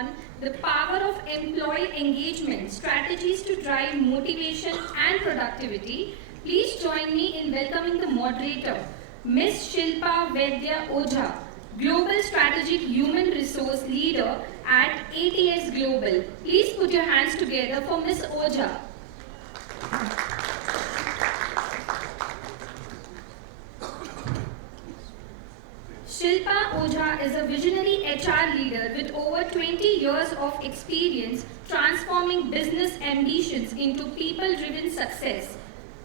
on the power of employee engagement, strategies to drive motivation and productivity. Please join me in welcoming the moderator, Ms. Shilpa Vaidya Ojha, Global Strategic Human Resource Leader at ATS Global. Please put your hands together for Ms. Ojha. Shilpa Ojha is a visionary HR leader with over 20 years of experience transforming business ambitions into people-driven success.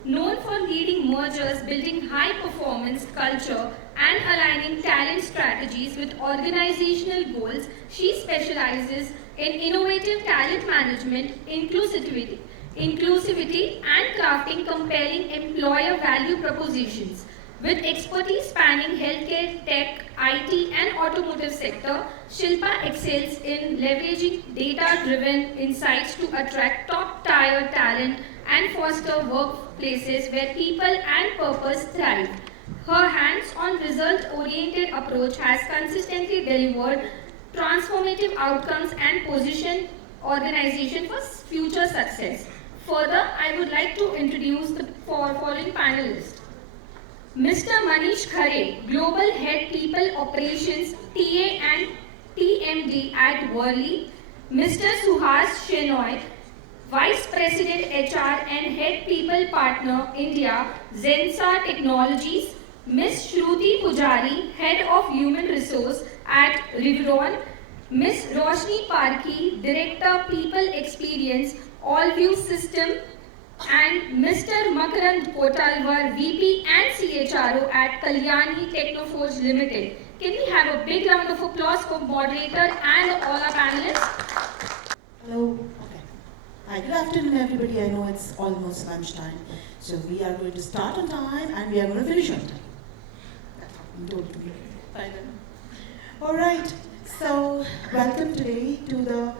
Known for leading mergers, building high-performance culture, and aligning talent strategies with organizational goals, she specializes in innovative talent management, inclusivity, and crafting compelling employer value propositions. With expertise spanning healthcare, tech, IT, and automotive sector, Shilpa excels in leveraging data-driven insights to attract top-tier talent and foster workplaces where people and purpose thrive. Her hands-on result-oriented approach has consistently delivered transformative outcomes and positioned organization for future success. Further, I would like to introduce the following panelists. Mr. Manish Khare, Global Head People Operations, TA and TMD at Worley. Mr. Suhas Shenoy, Vice President HR and Head People Partner, India, Zensar Technologies. Ms. Shruuti Pujari, Head of Human Resource at Riveron. Ms. Roshni Parkhi, Director People Experience, Allvue System, and Mr. Makarand Kotalwar, VP and CHRO at Kalyani Technoforge Limited. Can we have a big round of applause for moderator and all our panelists? Hello. Okay. Hi, good afternoon everybody. I know it's almost lunchtime. So we are going to start on time and we are going to finish on time. That happened, don't we? Bye then. Alright. So welcome today to the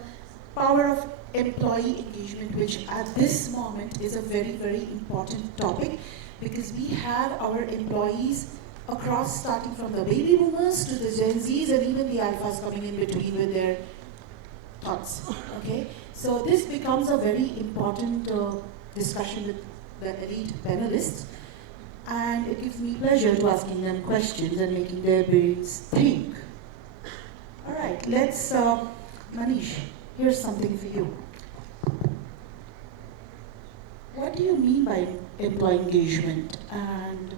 power of employee engagement, which at this moment is a very, very important topic because we have our employees across, starting from the baby boomers to the Gen Zs and even the alphas coming in between with their thoughts. Okay, so this becomes a very important discussion with the elite panelists, and it gives me pleasure to asking them questions and making their brains think. All right, let's, Manish, here's something for you. What do you mean by employee engagement, and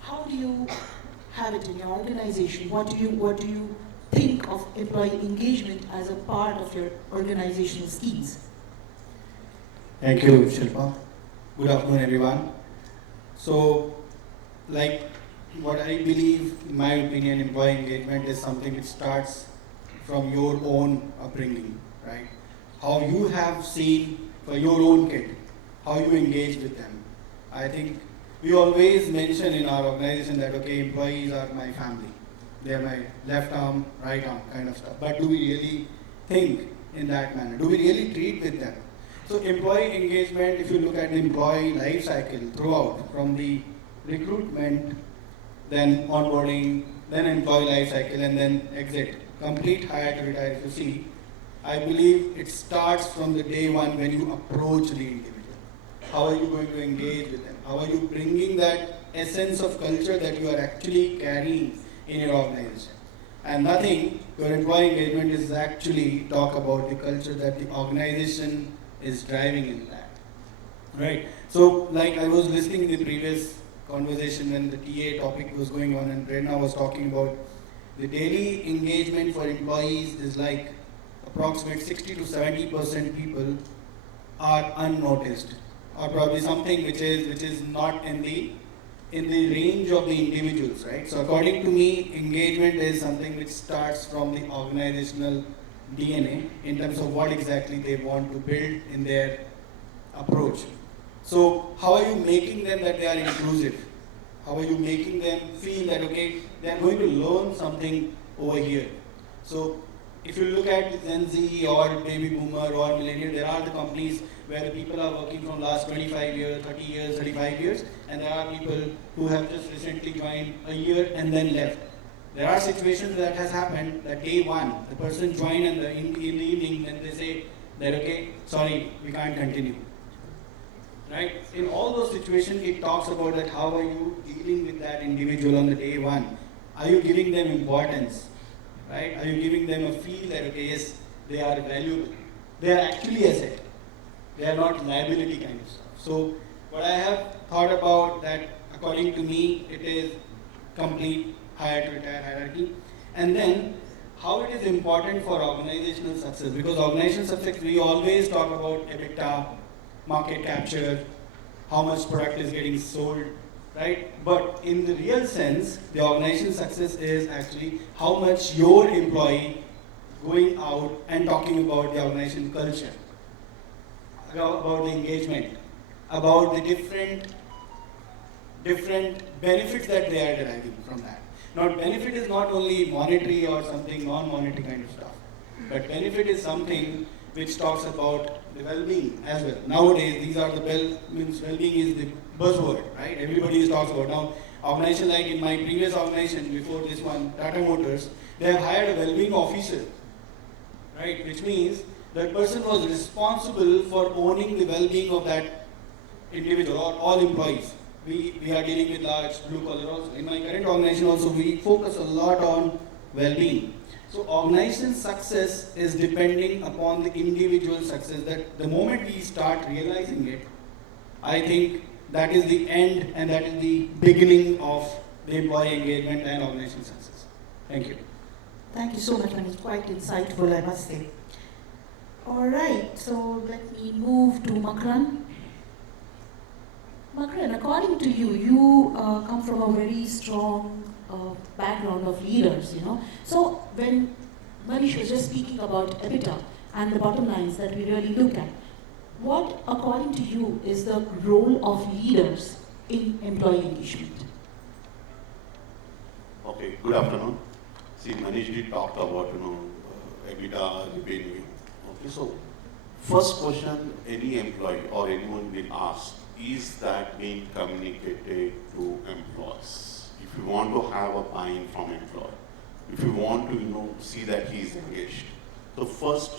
how do you have it in your organization? What do you think of employee engagement as a part of your organizational schemes? Thank you, Shilpa. Good afternoon, everyone. So, like what I believe, in my opinion, employee engagement is something which starts from your own upbringing, right? How you have seen for your own kid, how you engage with them. I think we always mention in our organization that, okay, employees are my family. They are my left arm, right arm kind of stuff. But do we really think in that manner? Do we really treat with them? So employee engagement, if you look at the employee life cycle throughout, from the recruitment, then onboarding, then employee life cycle, and then exit, complete hire to retire, if you see, I believe it starts from the day one when you approach the individual. How are you going to engage with them? How are you bringing that essence of culture that you are actually carrying in your organization? And nothing, your employee engagement is actually talk about the culture that the organization is driving in that. Right? So, like I was listening in the previous conversation when the TA topic was going on and Prerna was talking about the daily engagement for employees is like approximate 60 to 70% people are unnoticed, or probably something which is not in the range of the individuals, right? So according to me, engagement is something which starts from the organizational DNA in terms of what exactly they want to build in their approach. So how are you making them that they are inclusive? How are you making them feel that, okay, they are going to learn something over here? So if you look at Gen Z or baby boomer or millennial, there are the companies where the people are working from last 25 years, 30 years, 35 years, and there are people who have just recently joined a year and then left. There are situations that has happened that day one, the person joined and in the evening, then they say that okay, sorry, we can't continue. Right? In all those situations, it talks about that how are you dealing with that individual on the day one? Are you giving them importance? Right? Are you giving them a feel that okay, yes, they are valuable. They are actually asset. They are not liability kind of stuff. So what I have thought about that, according to me, it is complete hire to retire hierarchy. And then how it is important for organizational success. Because organizational success, we always talk about EBITDA, market capture, how much product is getting sold, right? But in the real sense, the organizational success is actually how much your employee going out and talking about the organization culture, about the engagement, about the different benefits that they are deriving from that. Now, benefit is not only monetary or something non-monetary kind of stuff, but benefit is something which talks about the well-being as well. Nowadays, these are the well-being is the buzzword, right? Everybody is talks about now. Organization like in my previous organization before this one, Tata Motors, they have hired a well-being officer, right? Which means that person was responsible for owning the well-being of that individual or all employees. We are dealing with large blue collar also. In my current organization also, we focus a lot on well-being. So organization success is depending upon the individual success. That the moment we start realizing it, I think that is the end and that is the beginning of the employee engagement and organization success. Thank you. Thank you so much, Manish. Quite insightful, I must say. All right, so let me move to Makarand. Makarand, according to you, you come from a very strong background of leaders, you know. So when Manish was just speaking about EBITDA and the bottom lines that we really look at, what, according to you, is the role of leaders in employee engagement? Okay, good afternoon. See, Manish did talk about, EBITDA, revenue. Okay, so first question any employee or anyone will ask, is that being communicated to employees? If you want to have a buy-in from employee, if you want to, see that he is engaged. So first,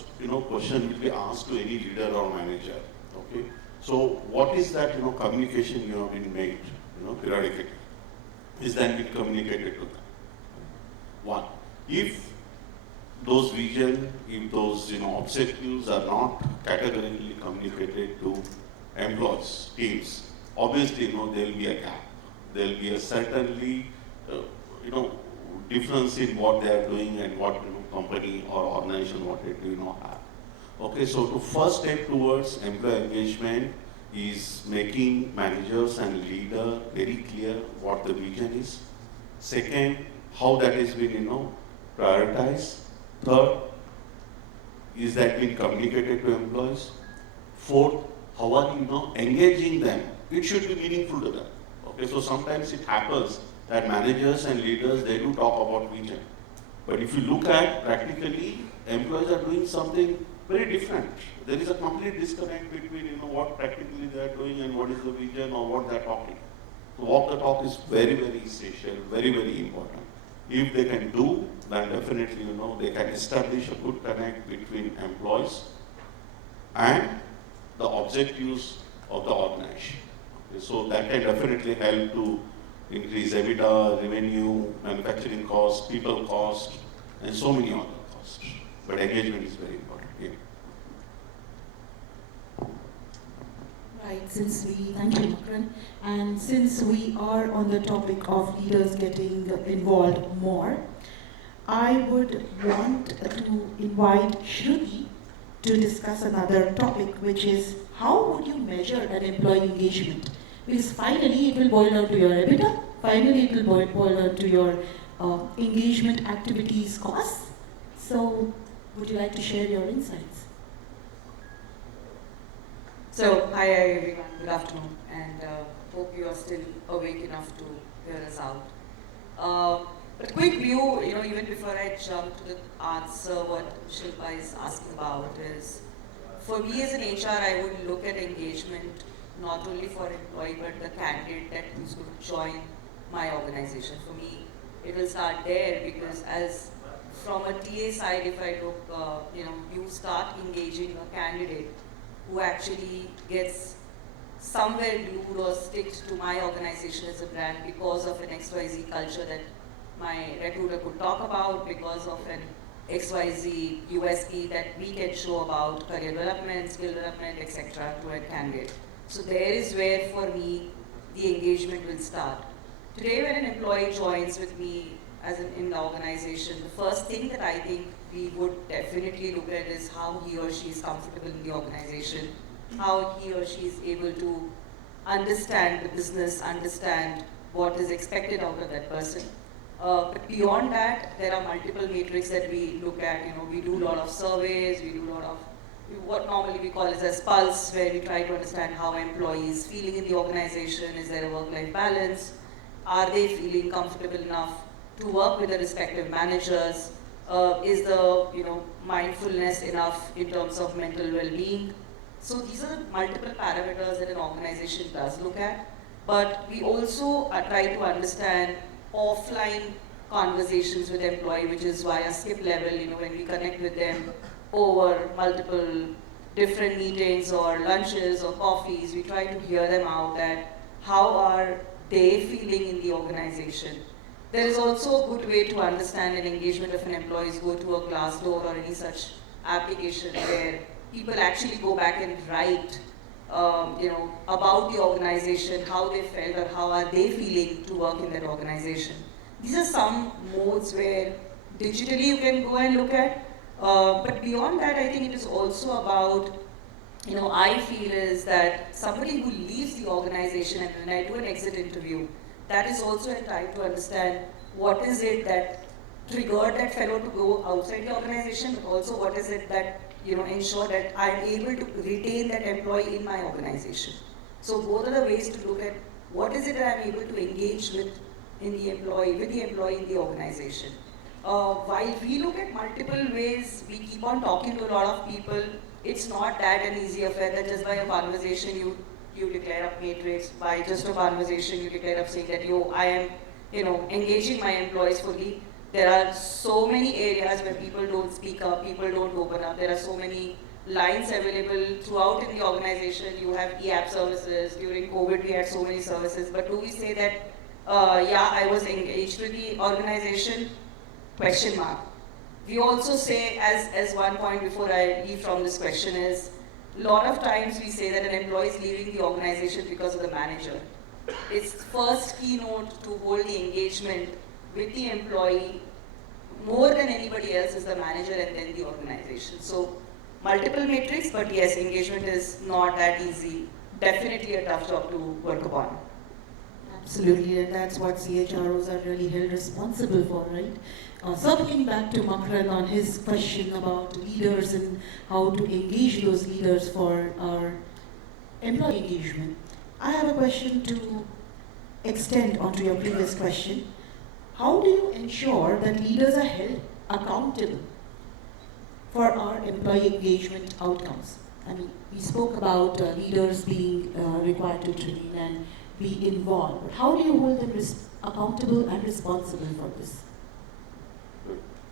question will be asked to any leader or manager. Okay, so what is that, communication you have been made, periodically? Is that being communicated to them? One, if those vision, if those objectives are not categorically communicated to employees, teams, obviously there will be a gap. There will be a certainly difference in what they are doing and what company or organization what they do not have. Okay, so the first step towards employee engagement is making managers and leader very clear what the vision is. Second, how that is being prioritized. Third, is that being communicated to employees? Fourth, how are you engaging them? It should be meaningful to them. Okay, so sometimes it happens that managers and leaders, they do talk about vision. But if you look at practically, employees are doing something very different. There is a complete disconnect between what practically they are doing and what is the vision or what they are talking. So walk the talk is very, very essential, very, very important. If they can do, then definitely they can establish a good connect between employees and the objectives of the organization. Okay, so that can definitely help to increase EBITDA, revenue, manufacturing costs, people costs, and so many other costs. But engagement is very important. Yeah. Right, thank you, Makarand. And since we are on the topic of leaders getting involved more, I would want to invite Shruuti to discuss another topic, which is how would you measure an employee engagement? Because finally it will boil down to your EBITDA, finally it will boil down to your engagement activities costs. So, would you like to share your insights? So, hi everyone, good afternoon, and hope you are still awake enough to hear us out. But a quick view, even before I jump to the answer, what Shilpa is asking about is, for me as an HR, I would look at engagement not only for employee, but the candidate that who's going to join my organization. For me, it will start there, because as from a TA side, if I look, you start engaging a candidate who actually gets somewhere glued or sticked to my organization as a brand because of an XYZ culture that my recruiter could talk about, because of an XYZ USP that we can show about career development, skill development, etc. to a candidate. So there is where, for me, the engagement will start. Today, when an employee joins with me in the organization, the first thing that I think we would definitely look at is how he or she is comfortable in the organization, how he or she is able to understand the business, understand what is expected out of that person. But beyond that, there are multiple metrics that we look at. We do a lot of surveys, we do a lot of what normally we call as pulse, where we try to understand how employees feeling in the organization. Is there a work-life balance? Are they feeling comfortable enough to work with the respective managers? Is the mindfulness enough in terms of mental well-being? So these are the multiple parameters that an organization does look at. But we also try to understand offline conversations with employee, which is via skip level, when we connect with them over multiple different meetings or lunches or coffees, we try to hear them out that how are they feeling in the organization. There is also a good way to understand an engagement of an employee is go to a Glassdoor or any such application where people actually go back and write about the organization, how they felt or how are they feeling to work in that organization. These are some modes where digitally you can go and look at. But beyond that, I think it is also about, I feel is that somebody who leaves the organization and when I do an exit interview, that is also a time to understand what is it that triggered that fellow to go outside the organization, but also what is it that ensure that I'm able to retain that employee in my organization. So both are the ways to look at what is it that I'm able to engage with the employee in the organization. While we look at multiple ways, we keep on talking to a lot of people. It's not that an easy affair that just by a conversation you declare up matrix. By just a conversation you declare up saying that I am engaging my employees fully. There are so many areas where people don't speak up, people don't open up. There are so many lines available throughout in the organization. You have e-app services. During COVID, we had so many services. But do we say that, I was engaged with the organization? Question mark. We also say, as one point before I leave from this question is, a lot of times we say that an employee is leaving the organization because of the manager. Its first keynote to hold the engagement with the employee more than anybody else is the manager and then the organization. So multiple metrics, but yes, engagement is not that easy. Definitely a tough job to work upon. Absolutely, and that's what CHROs are really held responsible for, right? Circling back to Makarand on his question about leaders and how to engage those leaders for our employee engagement, I have a question to extend onto your previous question. How do you ensure that leaders are held accountable for our employee engagement outcomes? I mean, we spoke about leaders being required to train and be involved, but how do you hold them accountable and responsible for this?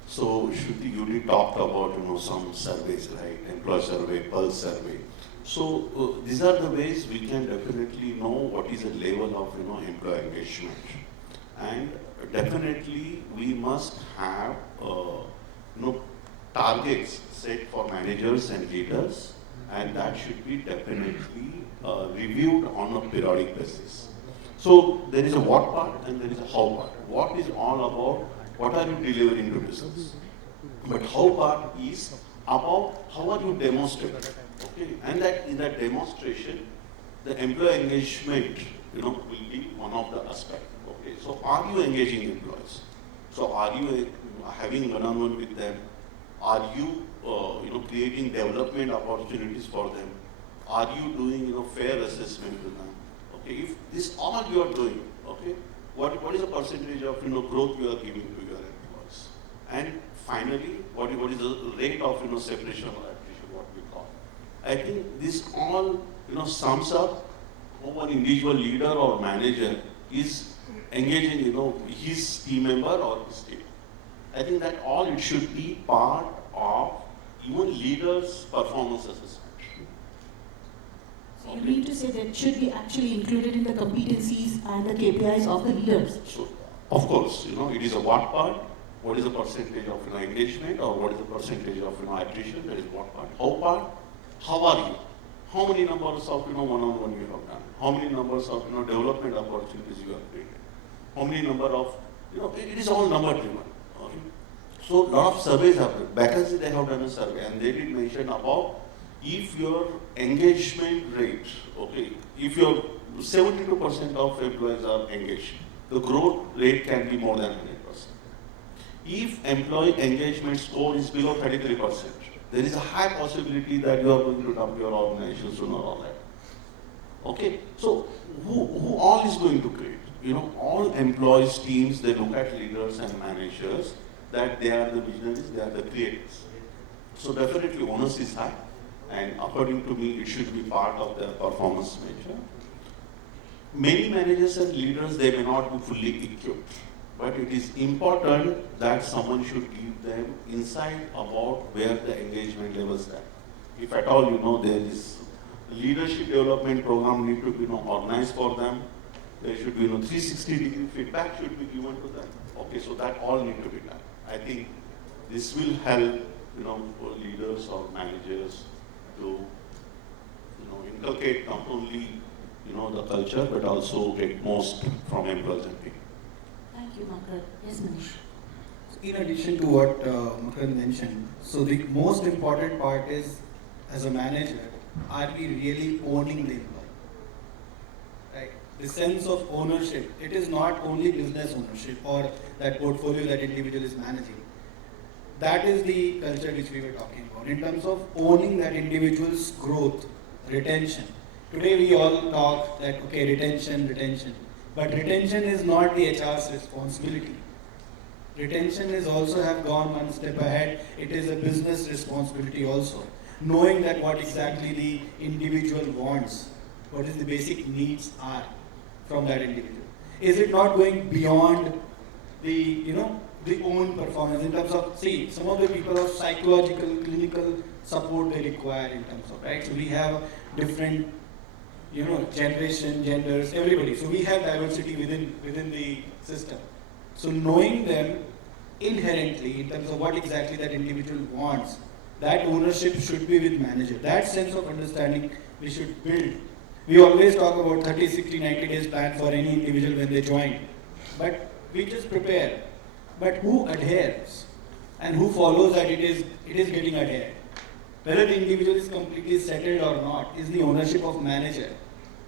So, Shruuti, you did talked about some surveys, right? Employee survey, pulse survey. So these are the ways we can definitely know what is the level of employee engagement, and definitely we must have targets set for managers and leaders, and that should be definitely reviewed on a periodic basis. So there is a what part and there is a how part. What is all about what are you delivering to business, but how part is about how are you demonstrating. Okay, and that in that demonstration, the employee engagement, will be one of the aspects. Okay, so are you engaging employees? So are you having one-on-one with them? Are you, creating development opportunities for them? Are you doing, fair assessment to them? Okay, if this all you are doing, okay, what is the percentage of growth you are giving to your employees? And finally, what is the rate of separation or attrition, what we call? I think this all sums up how an individual leader or manager is engaging, his team member or his team. I think that all it should be part of even leaders' performance assessment. So you mean to say that should be actually included in the competencies and the KPIs of the leaders? So, of course, it is a what part, what is the percentage of engagement, or what is the percentage of attrition, that is what part. How part, how are you? How many numbers of one-on-one you have done? How many numbers of development opportunities you have created? How many number of, it is all number driven. Okay? So, lot of surveys have done. Vacancy they have done a survey, and they did mention about if your engagement rate, okay, if your 72% of employees are engaged, the growth rate can be more than 100%. If employee engagement score is below 33%, there is a high possibility that you are going to dump your organization sooner or later. Okay, so who all is going to create? All employees, teams, they look at leaders and managers that they are the visionaries, they are the creators. So definitely onus is high, and according to me, it should be part of their performance measure. Many managers and leaders, they may not be fully equipped, but it is important that someone should give them insight about where the engagement levels are. If at all, there is leadership development program need to be organized for them. There should be 360-degree feedback should be given to them. Okay, so that all need to be done. I think this will help, for leaders or managers to, inculcate not only, the culture, but also get most from employees and people. Thank you, Makarand. Yes, Manish. In addition to what Makarand mentioned, so the most important part is, as a manager, are we really owning the employee? Right? The sense of ownership, it is not only business ownership or that portfolio that individual is managing. That is the culture which we were talking about. In terms of owning that individual's growth, retention. Today we all talk that, okay, retention. But retention is not the HR's responsibility. Retention is also have gone one step ahead. It is a business responsibility also. Knowing that what exactly the individual wants, what is the basic needs are from that individual. Is it not going beyond the, the own performance in terms of, see, some of the people have psychological, clinical support they require in terms of, right? So we have different, generation, genders, everybody. So we have diversity within the system. So knowing them inherently in terms of what exactly that individual wants, that ownership should be with manager. That sense of understanding we should build. We always talk about 30, 60, 90 days plan for any individual when they join. But we just prepare. But who adheres? And who follows that it is getting adhered? Whether the individual is completely settled or not is the ownership of manager.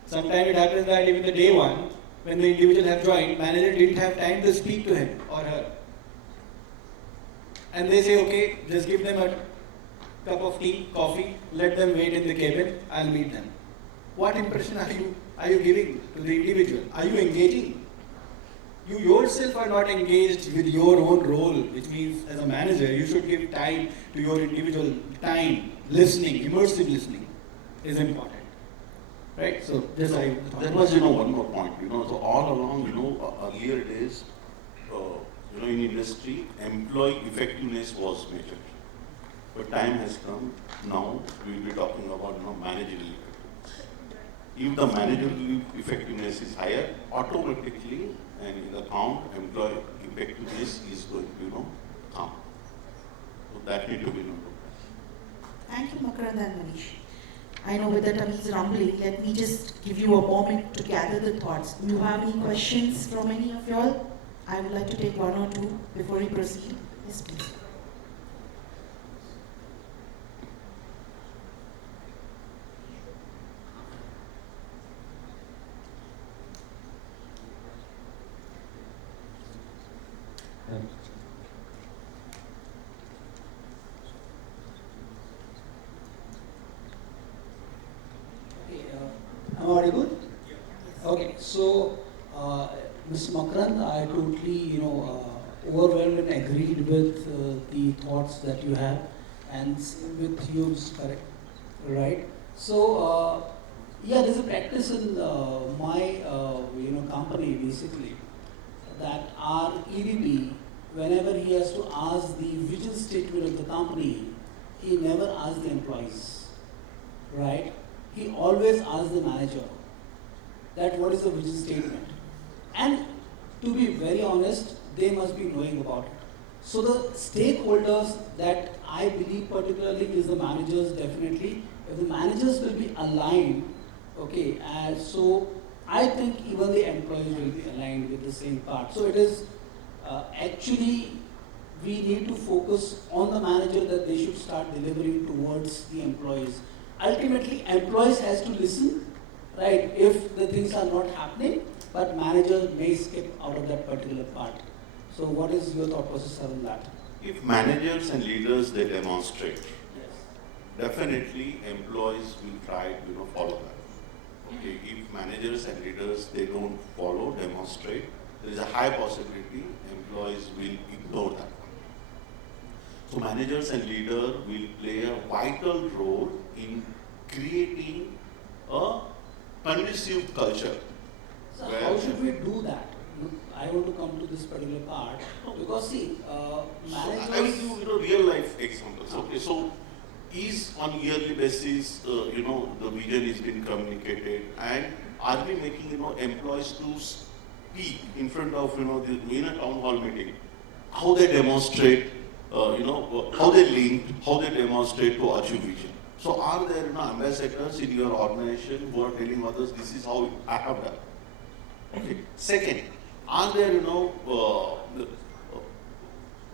Sometimes it happens that even the day one, when the individual have joined, manager didn't have time to speak to him or her. And they say, okay, just give them a cup of tea, coffee, let them wait in the cabin, I'll meet them. What impression are you giving to the individual? Are you engaging? You yourself are not engaged with your own role, which means as a manager, you should give time to your individual. Time, listening, immersive listening is important. Right? So this I... There was, one more point, so all along, earlier days, in industry, employee effectiveness was measured. But time has come, now we will be talking about, managerial effectiveness. If the managerial effectiveness is higher, automatically, and in the count, employee effectiveness is going to, come. So that need to be noted. Thank you, Makarand and Manish. I know with the tummy is rumbling, let me just give you a moment to gather the thoughts. Do you have any questions from any of y'all? I would like to take one or two before we proceed. Yes, please. Am I audible? Okay, so Ms. Makarand, I totally, overwhelmed and agreed with the thoughts that you have, and same with you, Mr. Khare, right? So, yeah, there's a practice in my, company basically, that our EVP, whenever he has to ask the vision statement of the company, he never asks the employees, right? He always asks the manager that what is the vision statement. And to be very honest, they must be knowing about it. So the stakeholders that I believe particularly is the managers definitely. If the managers will be aligned, okay, so I think even the employees will be aligned with the same part. So it is actually we need to focus on the manager that they should start delivering towards the employees. Ultimately, employees has to listen, right, if the things are not happening, but manager may skip out of that particular part. So what is your thought process on that? If managers and leaders, they demonstrate, Yes. definitely employees will try to follow that. Okay, if managers and leaders, they don't follow, demonstrate, there is a high possibility employees will ignore that. So managers and leaders will play a vital role in creating a conducive culture. So how should we do that? I want to come to this particular part because see, managers. I will give real life examples. Okay, so is on yearly basis, the vision is being communicated, and are we making employees to speak in front of in a town hall meeting, how they demonstrate, how they link, how they demonstrate to achieve vision. So are there ambassadors in your organization who are telling others this is how I have done? Okay. Second, are there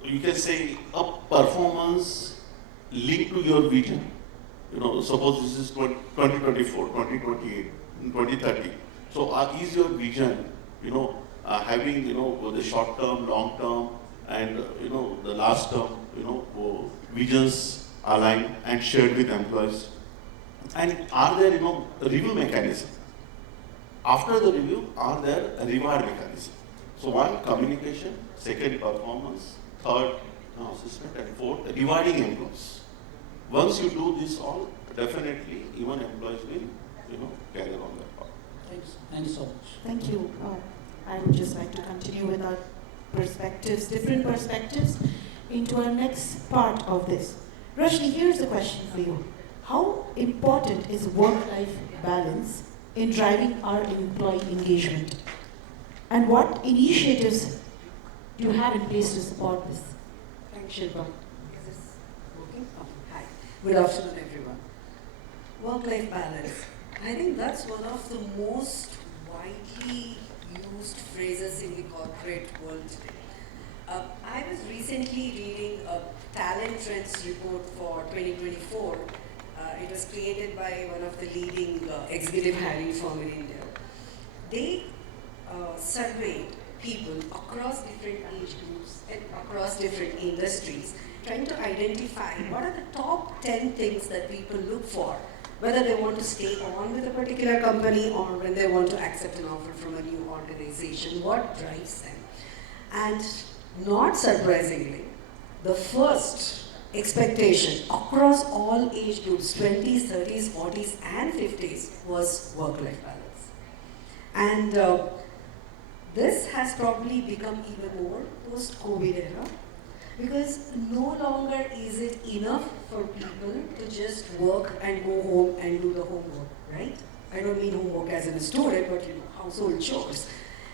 you can say a performance linked to your vision? Suppose this is 2024, 2028, 2030. So is your vision, having the short term, long term, and the last term, visions aligned and shared with employees? And are there review mechanisms? After the review, are there reward mechanisms? So one, communication; second, performance; third, assessment; and fourth, rewarding employees. Once you do this all, definitely even employees will carry on that part. Thanks. Thank you so much. Thank you. I would just like to continue with our perspectives, different perspectives, into our next part of this. Roshni, here's a question for you. How important is work-life balance in driving our employee engagement? And what initiatives do you have in place to support this? Thanks, Shilpa. Is this working? Oh, hi. Good afternoon, everyone. Work-life balance. I think that's one of the most widely used phrases in the corporate world today. I was recently reading a talent trends report for 2024. It was created by one of the leading executive hiring firm in India. They surveyed people across different age groups and across different industries, trying to identify what are the top 10 things that people look for, whether they want to stay on with a particular company or when they want to accept an offer from a new organization, what drives them. And not surprisingly, the first expectation across all age groups, 20s, 30s, 40s, and 50s, was work-life balance. And this has probably become even more post-COVID era, because no longer is it enough for people to just work and go home and do the homework, right? I don't mean homework as in a student, but household chores.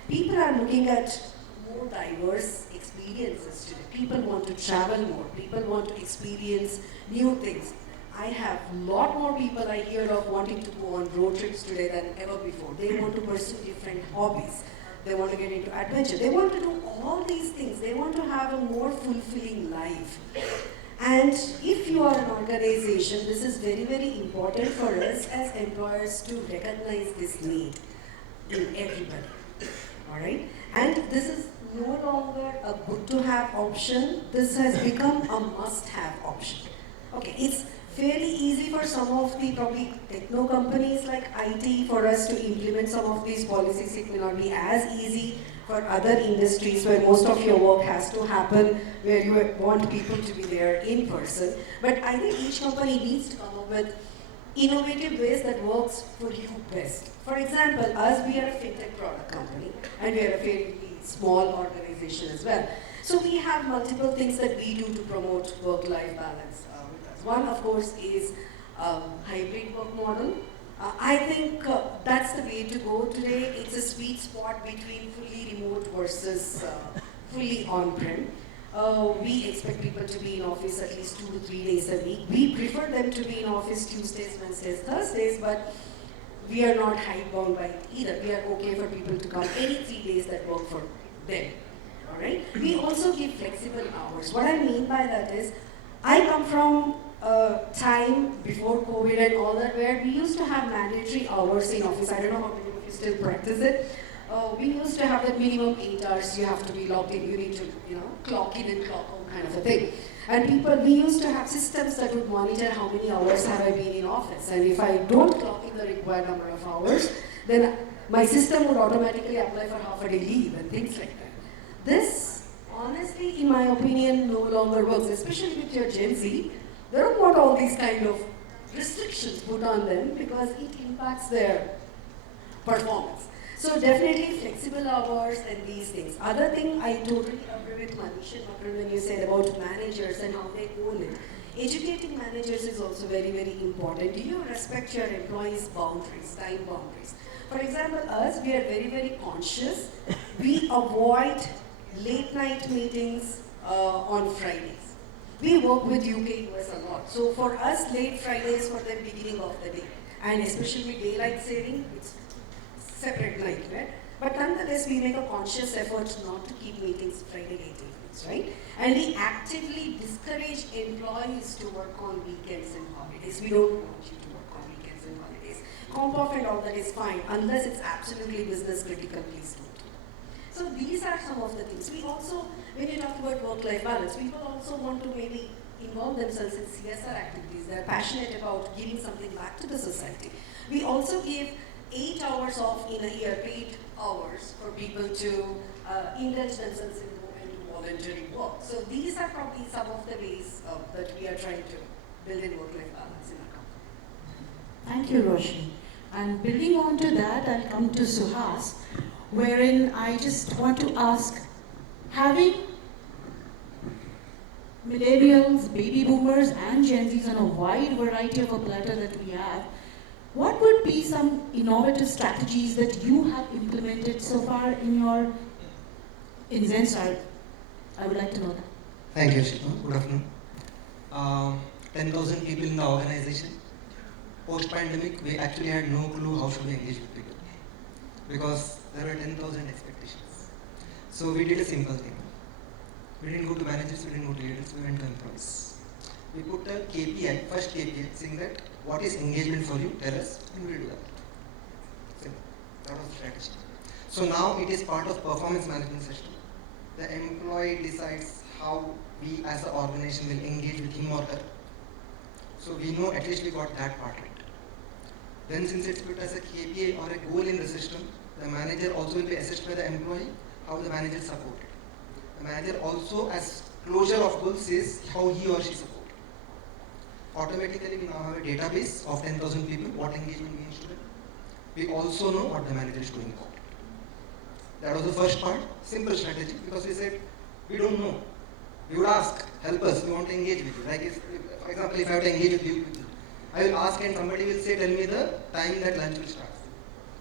People are looking at more diverse experiences today. People want to travel more. People want to experience new things. I have a lot more people I hear of wanting to go on road trips today than ever before. They want to pursue different hobbies. They want to get into adventure. They want to do all these things. They want to have a more fulfilling life. And if you are an organization, this is very, very important for us as employers to recognize this need in everybody. All right? And this is no longer a good to have option. This has become a must have option. Okay, it's fairly easy for some of the probably techno companies like IT for us to implement some of these policies. It may not be as easy for other industries where most of your work has to happen, where you want people to be there in person. But I think each company needs to come up with innovative ways that works for you best. For example, us, we are a fintech product company and we are a fairly small organization as well. So we have multiple things that we do to promote work-life balance with us. One, of course, is hybrid work model. I think that's the way to go today. It's a sweet spot between fully remote versus fully on-prem. We expect people to be in office at least 2 to 3 days a week. We prefer them to be in office Tuesdays, Wednesdays, Thursdays, but we are not hidebound by it either. We are okay for people to come any 3 days that work for them. All right? We also give flexible hours. What I mean by that is, I come from a time before COVID and all that where we used to have mandatory hours in office. I don't know how many of you still practice it. We used to have that minimum 8 hours you have to be logged in. You need to, clock in and clock out kind of a thing. And we used to have systems that would monitor how many hours have I been in office. And if I don't clock in the required number of hours, then my system would automatically apply for half a day leave and things like that. This, honestly, in my opinion, no longer works, especially with your Gen Z. They don't want all these kind of restrictions put on them because it impacts their performance. So definitely flexible hours and these things. Other thing, I totally agree with Manish and Makarand when you said about managers and how they own it. Educating managers is also very, very important. Do you respect your employees' boundaries, time boundaries? For example, us, we are very, very conscious. We avoid late night meetings on Fridays. We work with UK, US a lot. So for us, late Fridays for the beginning of the day. And especially daylight saving, it's separate night, right? But nonetheless, we make a conscious effort not to keep meetings Friday late evenings, right? And we actively discourage employees to work on weekends and holidays. We don't want you to work on weekends and holidays. Comp off and all that is fine, unless it's absolutely business critical, please don't. So these are some of the things. We also, when you talk about work-life balance, people also want to maybe involve themselves in CSR activities. They're passionate about giving something back to the society. We also give 8 hours off in a year, paid hours for people to indulge themselves into voluntary work. So these are probably some of the ways that we are trying to build in work-life balance in our company. Thank you, Roshni. And building on to that, I'll come to Suhas, wherein I just want to ask, having millennials, baby boomers, and Gen Zs on a wide variety of a platter that we have, what would be some innovative strategies that you have implemented so far in Zensar? I would like to know that. Thank you, Shilpa. Good afternoon. 10,000 people in the organization. Post-pandemic, we actually had no clue how should we engage with people because there were 10,000 expectations. So we did a simple thing. We didn't go to managers, we didn't go to leaders, we went to employees. We put a KPI, first KPI, saying that what is engagement for you, tell us, and we'll do that. Simple. That was the strategy. So now it is part of performance management system. The employee decides how we as an organization will engage with him or her. So we know at least we got that part right. Then since it's put as a KPI or a goal in the system, the manager also will be assessed by the employee how the manager supported. The manager also, as closure of goals, says how he or she supported. Automatically we now have a database of 10,000 people, what engagement means to them. We also know what the manager is doing about it. That was the first part, simple strategy, because we said, we don't know. We would ask, help us, we want to engage with you. Like if, for example, if I have to engage with you, I will ask and somebody will say, tell me the time that lunch will start.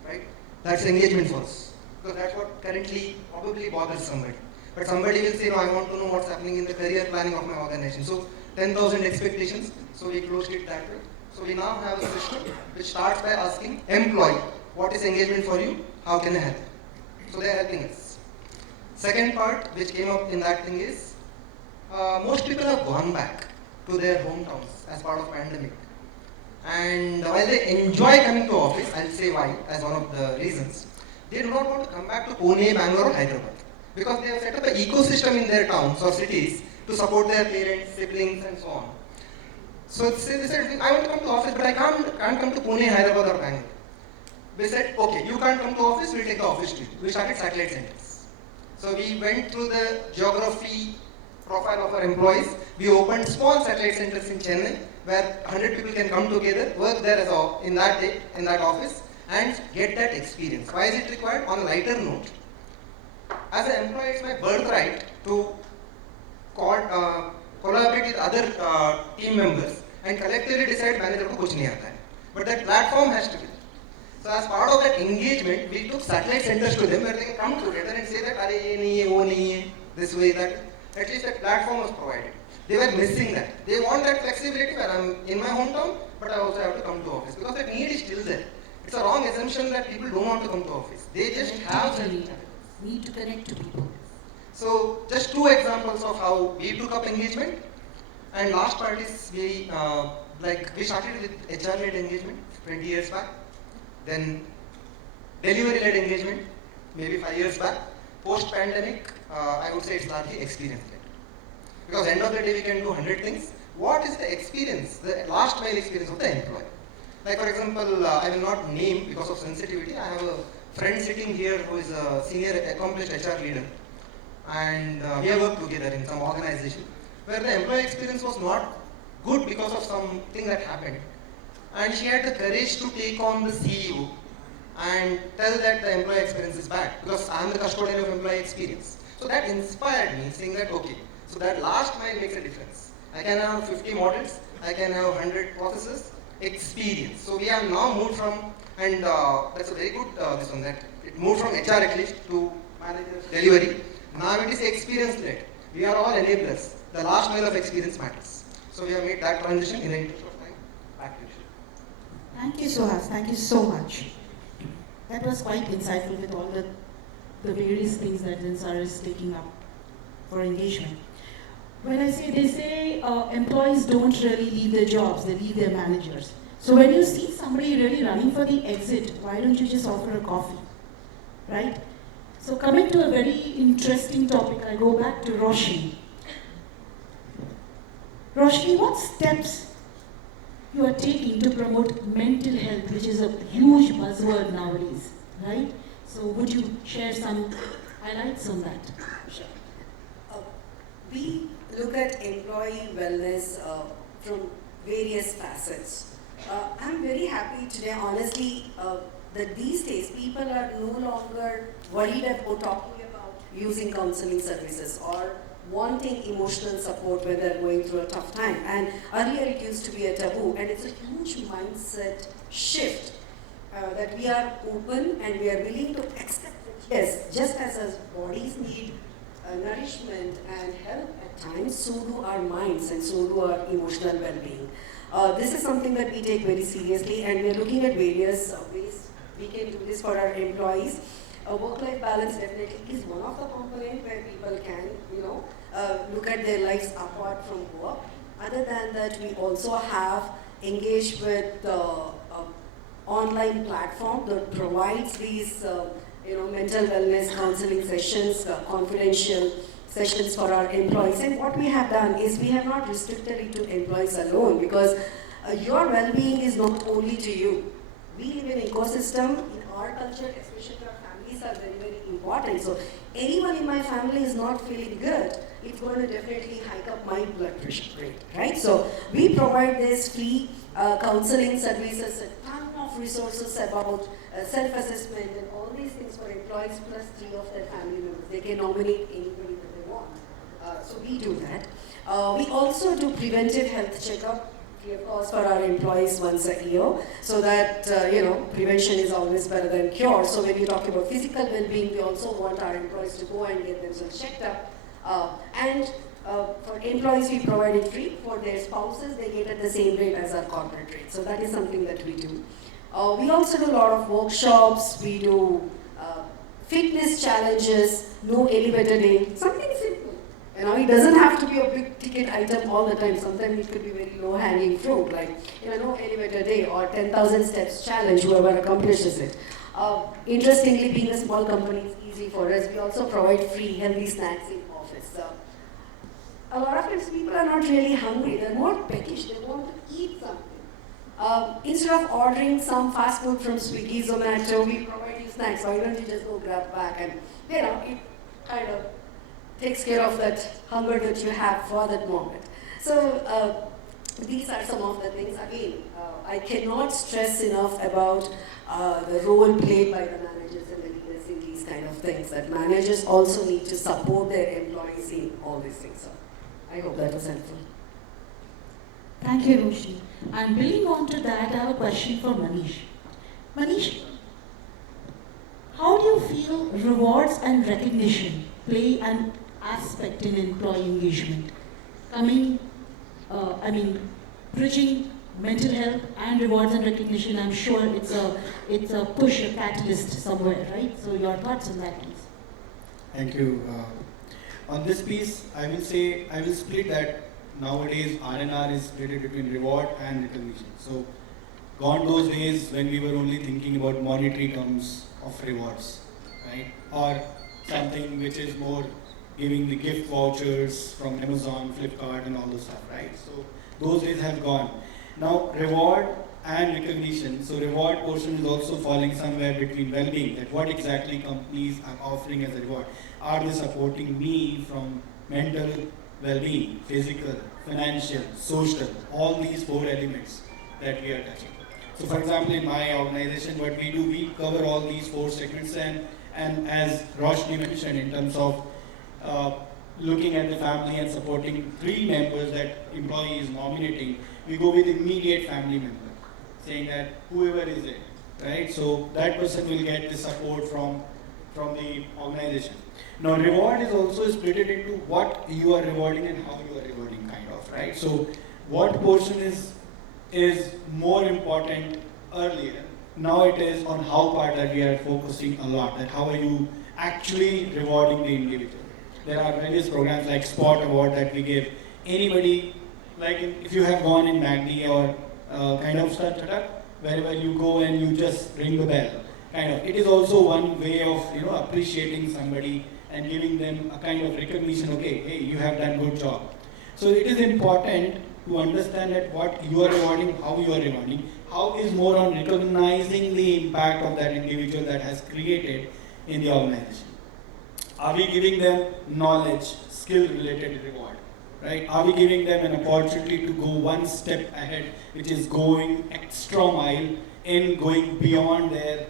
Right? That's engagement for us. Because that's what currently probably bothers somebody. But somebody will say, no, I want to know what's happening in the career planning of my organization. So 10,000 expectations, so we closed it that way. So we now have a system which starts by asking employee, what is engagement for you? How can I help? So they are helping us. Second part which came up in that thing is, most people have gone back to their hometowns as part of pandemic. And while they enjoy coming to office, I'll say why as one of the reasons, they do not want to come back to Pune, Bangalore or Hyderabad. Because they have set up an ecosystem in their towns or cities to support their parents, siblings and so on. So they said, I want to come to office but I can't come to Pune, Hyderabad or Bangalore. We said, okay, you can't come to office, we'll take the office to you. We started satellite centers. So we went through the geography profile of our employees. We opened small satellite centers in Chennai where 100 people can come together, work there in that office and get that experience. Why is it required? On a lighter note, As an employee, it's my birthright to collaborate with other team members and collectively decide manager को कुछ नहीं आता है. But that platform has to be. So as part of that engagement, we took satellite centers to them where they can come together and say that अरे ये नहीं है, वो नहीं है, this way that. At least that platform was provided. They were missing that. They want that flexibility where I'm in my hometown, but I also have to come to office because that need is still there. It's a wrong assumption that people don't want to come to office. They just have that need to connect to people. So just two examples of how we took up engagement. And last part is we started with HR-led engagement 20 years back. Then delivery-led engagement maybe 5 years back. Post-pandemic, I would say it's largely experience-led. Because end of the day we can do 100 things. What is the experience, the last mile experience of the employee? Like for example, I will not name because of sensitivity. I have a friend sitting here who is a senior accomplished HR leader. And we have worked together in some organization where the employee experience was not good because of something that happened. And she had the courage to take on the CEO and tell that the employee experience is bad because I am the custodian of employee experience. So that inspired me, saying that okay, so that last mile makes a difference. I can have 50 models, I can have 100 processes, experience. So we have now moved from, and that's a very good this one, that it moved from HR at least to manager delivery. Now it is experience-led. We are all enablers. The last mile of experience matters. So we have made that transition in the interest of time. Back to you. Thank you, Suhas. Thank you so much. That was quite insightful with all the various things that Zensar is taking up for engagement. When I say, they say employees don't really leave their jobs, they leave their managers. So when you see somebody really running for the exit, why don't you just offer a coffee, right? So coming to a very interesting topic, I go back to Roshni. Roshni, what steps you are taking to promote mental health, which is a huge buzzword nowadays, right? So would you share some highlights on that? Sure. We look at employee wellness from various facets. I'm very happy today, honestly, that these days people are no longer worried about talking about using counseling services or wanting emotional support when they're going through a tough time. And earlier it used to be a taboo, and it's a huge mindset shift that we are open and we are willing to accept that yes, just as our bodies need nourishment and help at times, so do our minds and so do our emotional well-being. This is something that we take very seriously, and we are looking at various ways we can do this for our employees. Work-life balance definitely is one of the components where people can, look at their lives apart from work. Other than that, we also have engaged with the online platform that provides these, mental wellness counseling sessions, confidential sessions for our employees. And what we have done is we have not restricted it to employees alone, because your well-being is not only to you. We live in an ecosystem. In our culture, especially our families are very, very important. So anyone in my family is not feeling good, it's going to definitely hike up my blood pressure rate, right? So we provide this free counseling services, a ton of resources about self-assessment and all these things for employees plus 3 of their family members. They can nominate anybody that they want. So we do that. We also do preventive health checkup, free of cost, for our employees once a year, so that prevention is always better than cure. So when you talk about physical well-being, we also want our employees to go and get themselves checked up. For employees, we provide it free. For their spouses, they get at the same rate as our corporate rate. So that is something that we do. We also do a lot of workshops. We do fitness challenges, no elevator day, something simple. It doesn't have to be a big ticket item all the time. Sometimes it could be very low hanging fruit, like no elevator day or 10,000 steps challenge, whoever accomplishes it. Interestingly, being a small company, it's easy for us. We also provide free healthy snacks in office. A lot of times people are not really hungry, they're more peckish, they want to eat something. Instead of ordering some fast food from Swiggy, Zomato, we provide you snacks. Why don't you just go grab back, and it kind of takes care of that hunger that you have for that moment. So these are some of the things. Again, I cannot stress enough about the role played by the managers and the leaders in these kind of things, that managers also need to support their employees in all these things. So I hope that was helpful. Thank you, Roshni. And building on to that, I have a question for Manish. Manish, how do you feel rewards and recognition play an aspect in employee engagement? Bridging mental health and rewards and recognition, I'm sure it's a push, a catalyst somewhere, right? So your thoughts on that, please. Thank you. On this piece, I will split that. Nowadays, R&R is split between reward and recognition. So, gone those days when we were only thinking about monetary terms of rewards, right? Or something which is more giving the gift vouchers from Amazon, Flipkart, and all those stuff, right? So, those days have gone. Now, reward and recognition. So, reward portion is also falling somewhere between well-being. That what exactly companies are offering as a reward. Are they supporting me from mental well-being, physical, financial, social, all these 4 elements that we are touching. So for example, in my organization, what we do, we cover all these 4 segments, and as Roshni mentioned, in terms of looking at the family and supporting 3 members that employee is nominating, we go with immediate family member, saying that whoever is it, right? So that person will get the support from the organization. Now, reward is also split into what you are rewarding and how you are rewarding, kind of, right? So, what portion is more important earlier? Now it is on how part that we are focusing a lot. That how are you actually rewarding the individual? There are various programs like Spot Award that we give anybody. Like if you have gone in Magni or kind of startup, wherever you go and you just ring the bell. Kind of. It is also one way of appreciating somebody and giving them a kind of recognition. Okay, hey, you have done good job. So it is important to understand that what you are rewarding, how you are rewarding, how is more on recognizing the impact of that individual that has created in the organization. Are we giving them knowledge, skill-related reward, right? Are we giving them an opportunity to go one step ahead, which is going extra mile in going beyond their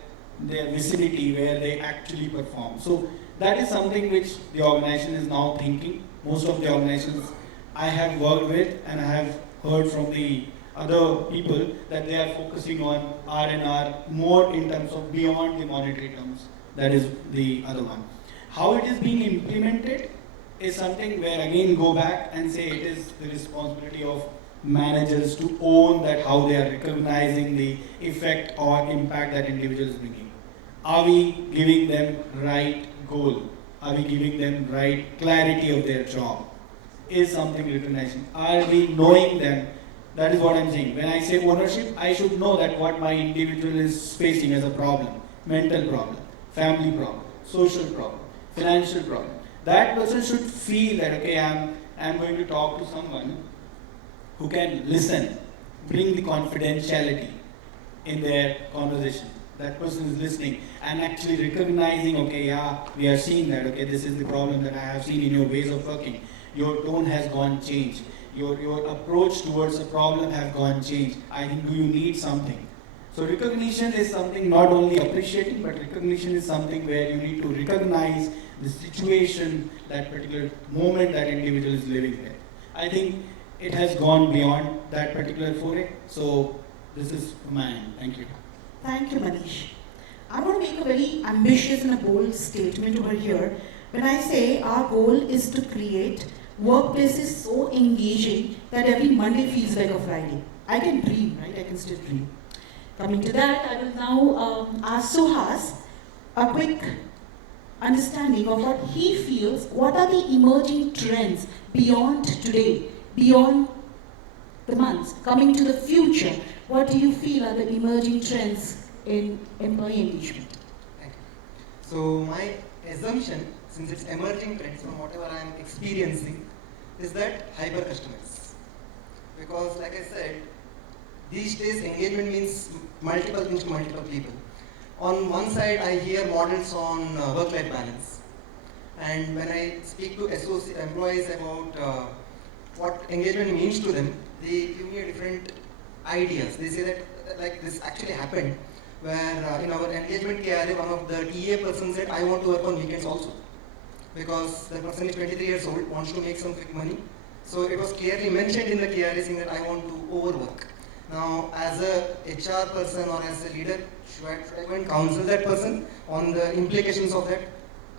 vicinity where they actually perform. So that is something which the organization is now thinking. Most of the organizations I have worked with and I have heard from the other people that they are focusing on R&R more in terms of beyond the monetary terms. That is the other one. How it is being implemented is something where again go back and say it is the responsibility of managers to own that how they are recognizing the effect or impact that individual is bringing. Are we giving them right goal? Are we giving them right clarity of their job? Is something recognizing? Are we knowing them? That is what I'm saying. When I say ownership, I should know that what my individual is facing as a problem, mental problem, family problem, social problem, financial problem. That person should feel that, okay, I'm going to talk to someone who can listen, bring the confidentiality in their conversation. That person is listening and actually recognizing, okay, yeah, we are seeing that, okay, this is the problem that I have seen in your ways of working. Your tone has gone changed. Your approach towards the problem has gone changed. I think, do you need something? So recognition is something not only appreciating, but recognition is something where you need to recognize the situation, that particular moment that individual is living there. I think it has gone beyond that particular foray. So this is mine. Thank you. Thank you, Manish. I want to make a very ambitious and a bold statement over here. When I say our goal is to create workplaces so engaging that every Monday feels like a Friday. I can dream, right? I can still dream. Coming to that, I will now ask Suhas a quick understanding of what he feels. What are the emerging trends beyond today, beyond the months, coming to the future? What do you feel are the emerging trends in employee engagement? Thank you. So my assumption, since it's emerging trends from whatever I am experiencing, is that hyper customers. Because like I said, these days engagement means multiple things to multiple people. On one side, I hear models on work-life balance. And when I speak to employees about what engagement means to them, they give me different ideas. They say that like this actually happened where in our engagement KRA, one of the TA persons said, I want to work on weekends also. Because the person is 23 years old, wants to make some quick money. So it was clearly mentioned in the KRA saying that I want to overwork. Now, as a HR person or as a leader, should I go and counsel that person on the implications of that?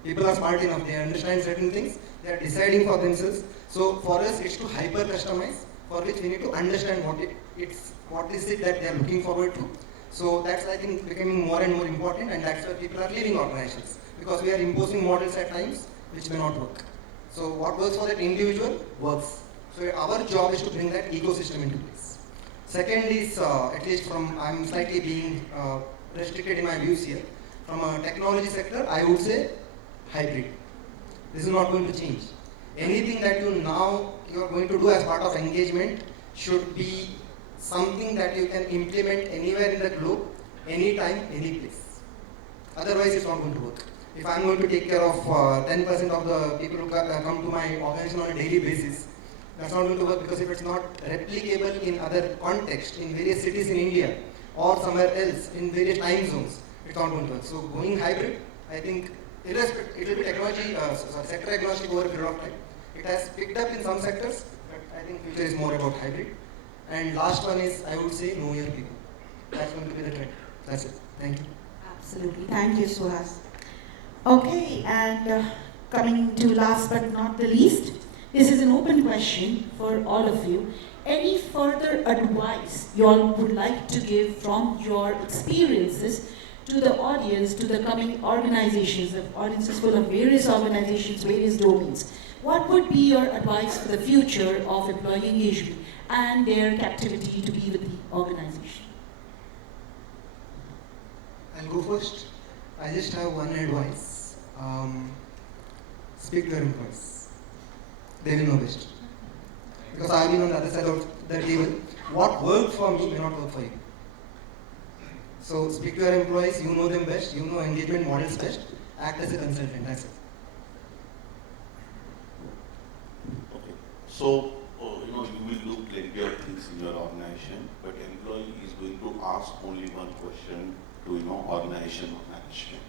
People are smart enough, they understand certain things, they are deciding for themselves. So for us, it's to hyper customize, for which we need to understand what is it that they are looking forward to. So that's, I think, becoming more and more important, and that's why people are leaving organizations, because we are imposing models at times which may not work. So what works for that individual works. So our job is to bring that ecosystem into place. Second is, at least from, I'm slightly being restricted in my views here, from a technology sector, I would say hybrid. This is not going to change. Anything that you are going to do as part of engagement should be something that you can implement anywhere in the globe, anytime, any place. Otherwise, it's not going to work. If I'm going to take care of 10% of the people who come to my organization on a daily basis, that's not going to work, because if it's not replicable in other contexts, in various cities in India or somewhere else, in various time zones, it's not going to work. So going hybrid, I think, it will be technology, sector agnostic over a period of time. It has picked up in some sectors, but I think future is more about hybrid. And last one is, I would say, know your people. That's going to be the trend. That's it. Thank you. Absolutely. Thank you, Suhas. Okay, and coming to last but not the least, this is an open question for all of you. Any further advice you all would like to give from your experiences to the audience, to the coming organizations? The audience is full of various organizations, various domains. What would be your advice for the future of employee engagement and their captivity to be with the organization? I'll go first. I just have one advice. Speak to your employees. They will know best. Because I've been on the other side of the table. What worked for me may not work for you. So speak to your employees, you know them best, you know engagement models best, act as a consultant, that's it. Okay. So, you will do plenty of things in your organization, but employee is going to ask only one question to, organization or management.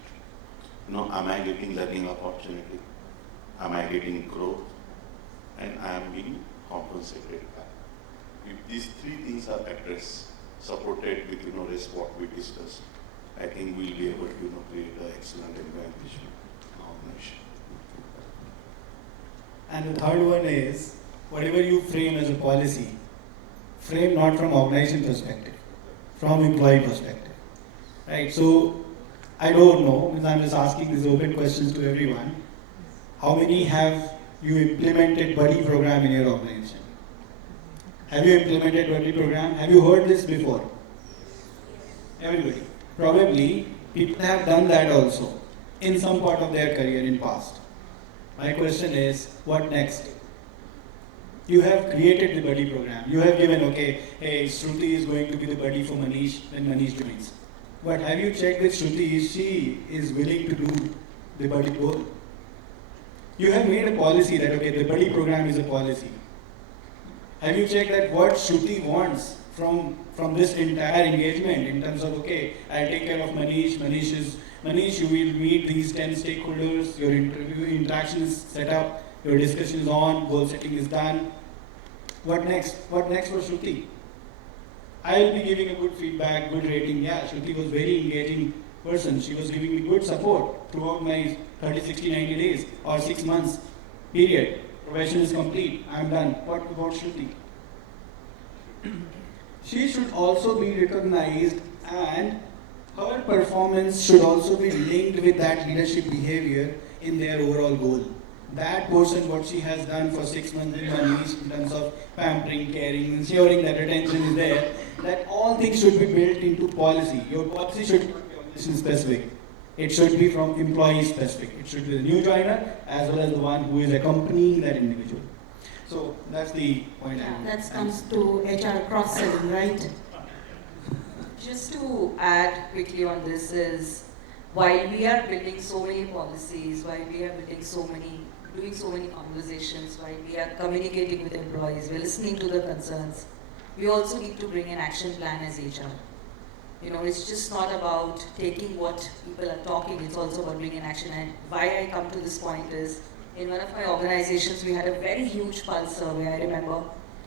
Am I getting learning opportunity? Am I getting growth? And I am being compensated back. If these three things are addressed, supported with, rest what we discussed, I think we'll be able to, create an excellent engagement organization. And the third one is, whatever you frame as a policy, frame not from organization perspective, from employee perspective, right? So, I don't know, because I'm just asking these open questions to everyone. How many have you implemented buddy program in your organization? Have you implemented buddy program? Have you heard this before? Everybody. Probably people have done that also in some part of their career in past. My question is, what next? You have created the buddy program. You have given, okay, hey, Shruuti is going to be the buddy for Manish when Manish joins. But have you checked with Shruuti if she is willing to do the buddy role? You have made a policy that, okay, the buddy program is a policy. Have you checked that what Shruuti wants from this entire engagement in terms of, okay, I'll take care of Manish, Manish, you will meet these 10 stakeholders, your interaction is set up, your discussion is on, goal setting is done. What next? What next for Shruuti? I will be giving a good feedback, good rating. Yeah, Shruuti was very engaging person. She was giving me good support throughout my 30, 60, 90 days or 6 months period. Probation is complete. I'm done. What about Shruuti? She should also be recognized, and her performance should also be linked with that leadership behavior in their overall goal. That person, what she has done for 6 months in Manish in terms of pampering, caring, ensuring that retention is there, that all things should be built into policy. Your policy should not be organization specific. It should be from employee specific. It should be the new joiner as well as the one who is accompanying that individual. So that's the point. Yeah, that comes to HR cross-selling, right? Just to add quickly on this is, while we are building so many policies, while we are doing so many conversations, while we are communicating with employees, we are listening to the concerns, we also need to bring an action plan as HR. You know, it's just not about taking what people are talking, it's also about bringing action. And why I come to this point is, in one of my organizations, we had a very huge pulse survey, I remember.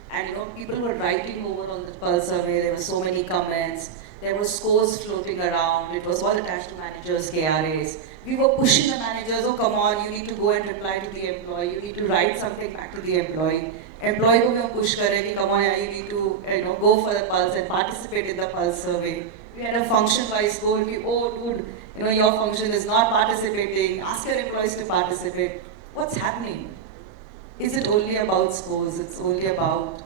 And you know, people were writing over on the pulse survey, there were so many comments, there were scores floating around, it was all attached to managers' KRAs. We were pushing the managers, oh come on, you need to go and reply to the employee, you need to write something back to the employee. Employee को भी हम push कर रहे हैं कि come on, you need to go for the pulse and participate in the pulse survey. We had a function-wise goal, oh dude, your function is not participating, ask your employees to participate. What's happening? Is it only about scores? It's only about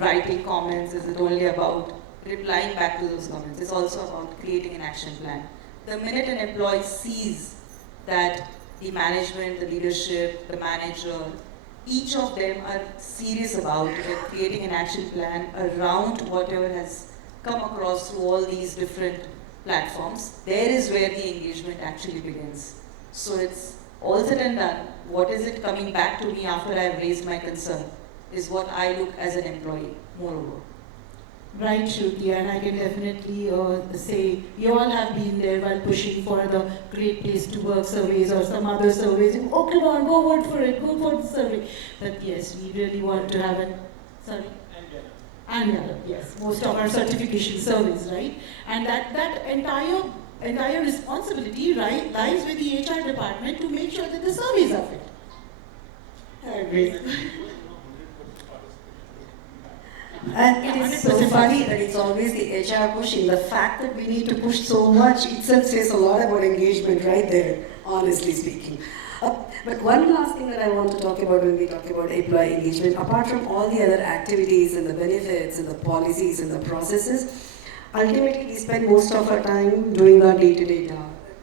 writing comments? Is it only about replying back to those comments? It's also about creating an action plan. The minute an employee sees that the management, the leadership, the manager, each of them are serious about creating an action plan around whatever has come across through all these different platforms, there is where the engagement actually begins. So it's all said and done, what is it coming back to me after I have raised my concern is what I look as an employee, moreover. Right, Shruuti, and I can definitely say you all have been there while pushing for the Great Place to Work surveys or some other surveys. Oh, come on, go vote for it, go for the survey. But yes, we really want to have an, sorry? And yes, most of our certification surveys, right? And that entire responsibility, right, lies with the HR department to make sure that the surveys are fit. I agree. And it is so funny that it's always the HR pushing. The fact that we need to push so much itself says a lot about engagement right there, honestly speaking. But one last thing that I want to talk about when we talk about employee engagement, apart from all the other activities and the benefits and the policies and the processes, ultimately we spend most of our time doing our day-to-day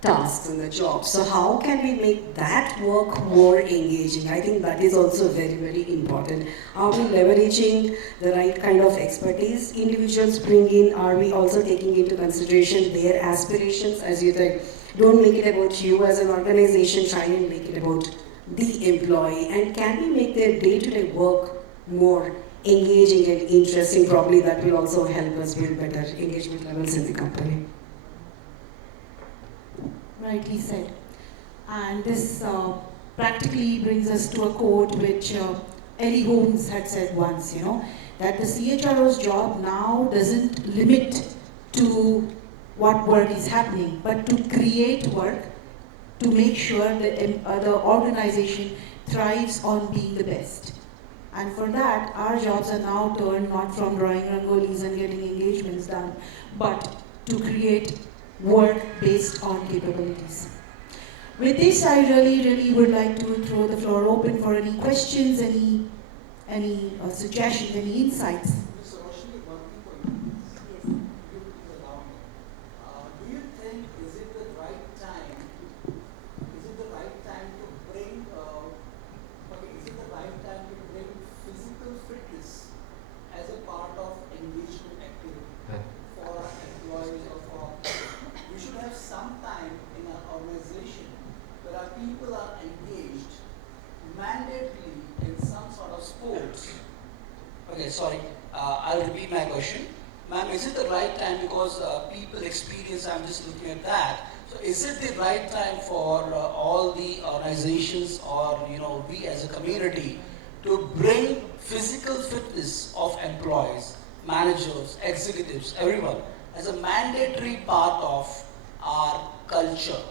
tasks and the job. So how can we make that work more engaging? I think that is also very, very important. Are we leveraging the right kind of expertise individuals bring in? Are we also taking into consideration their aspirations? As you said, don't make it about you as an organization, try and make it about the employee. And can we make their day-to-day work more engaging and interesting? Probably that will also help us build better engagement levels in the company. Rightly said. And this practically brings us to a quote which Ellie Holmes had said once, that the CHRO's job now doesn't limit to what work is happening, but to create work to make sure that the organization thrives on being the best. And for that, our jobs are now turned not from drawing rangolis and getting engagements done, but to create work based on capabilities. With this, I really would like to throw the floor open for any questions, any suggestions, any insights. Mr. Roshni, one thing for you. Yes. You allow me. Do you think is it the right time to bring physical fitness as a part of engagement activity for our employees or for we should have some time in our organization where our people are engaged mandatorily in some sort of sports. Okay, sorry. I'll repeat my question. Ma'am, is it the right time because people experience, I'm just looking at that. So is it the right time for all the organizations or, we as a community to bring physical fitness of employees, managers, executives, everyone as a mandatory part of our culture?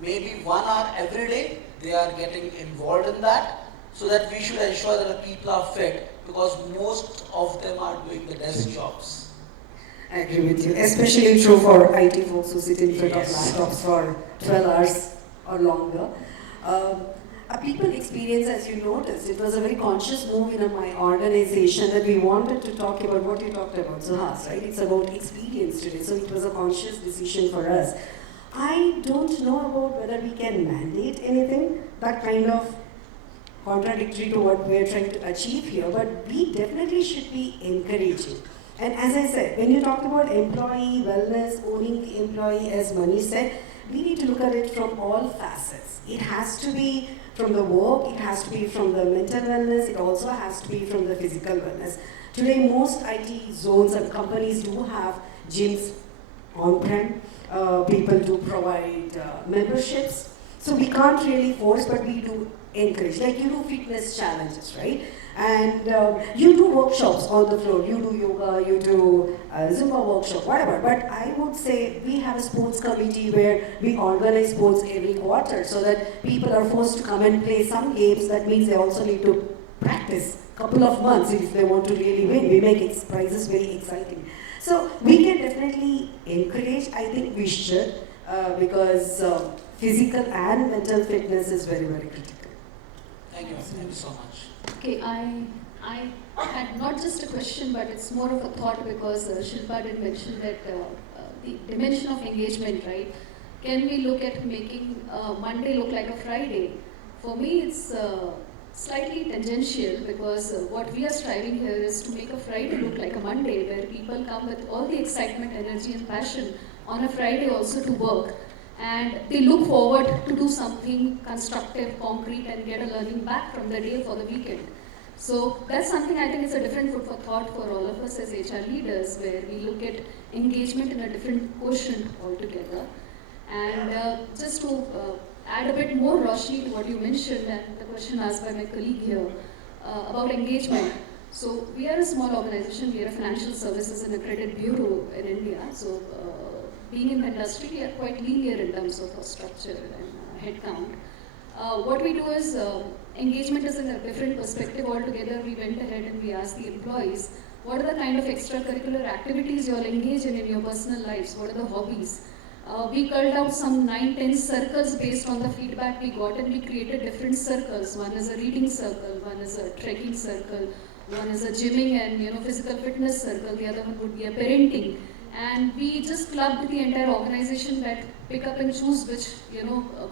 Maybe 1 hour every day, they are getting involved in that so that we should ensure that the people are fit because most of them are doing the desk jobs. I agree with you, especially true for IT folks who sit in front of laptops for 12 hours or longer. A people experience, as you noticed, it was a very conscious move in my organization that we wanted to talk about what you talked about, Suhas, right? It's about experience today, so it was a conscious decision for us. I don't know about whether we can mandate anything, that kind of contradictory to what we're trying to achieve here, but we definitely should be encouraging. And as I said, when you talk about employee wellness, owning the employee, as Manish said, we need to look at it from all facets. It has to be from the work, it has to be from the mental wellness, it also has to be from the physical wellness. Today, most IT zones and companies do have gyms on-prem. People do provide memberships. So we can't really force, but we do encourage. Like you do fitness challenges, right? And you do workshops on the floor. You do yoga, you do Zumba workshop, whatever. But I would say we have a sports committee where we organize sports every quarter so that people are forced to come and play some games. That means they also need to practice a couple of months if they want to really win. We make prizes very exciting. So we can definitely encourage. I think we should because physical and mental fitness is very, very critical. Thank you so much. Okay, I had not just a question, but it's more of a thought because Shilpa did mention that the dimension of engagement, right? Can we look at making Monday look like a Friday? For me, it's slightly tangential because what we are striving here is to make a Friday look like a Monday, where people come with all the excitement, energy, and passion on a Friday also to work. And they look forward to do something constructive, concrete, and get a learning back from the day for the weekend. So that's something I think is a different food for thought for all of us as HR leaders, where we look at engagement in a different quotient altogether. And just to add a bit more, Roshni, to what you mentioned and the question asked by my colleague here about engagement. So we are a small organization, we are a financial services and a credit bureau in India. So being in the industry, we are quite linear in terms of our structure and headcount. What we do is, engagement is in a different perspective altogether. We went ahead and we asked the employees, what are the kind of extracurricular activities you all engage in your personal lives? What are the hobbies? We culled out some 9-10 circles based on the feedback we got, and we created different circles. One is a reading circle, one is a trekking circle, one is a gymming and physical fitness circle, the other one would be a parenting. And we just clubbed the entire organization that pick up and choose which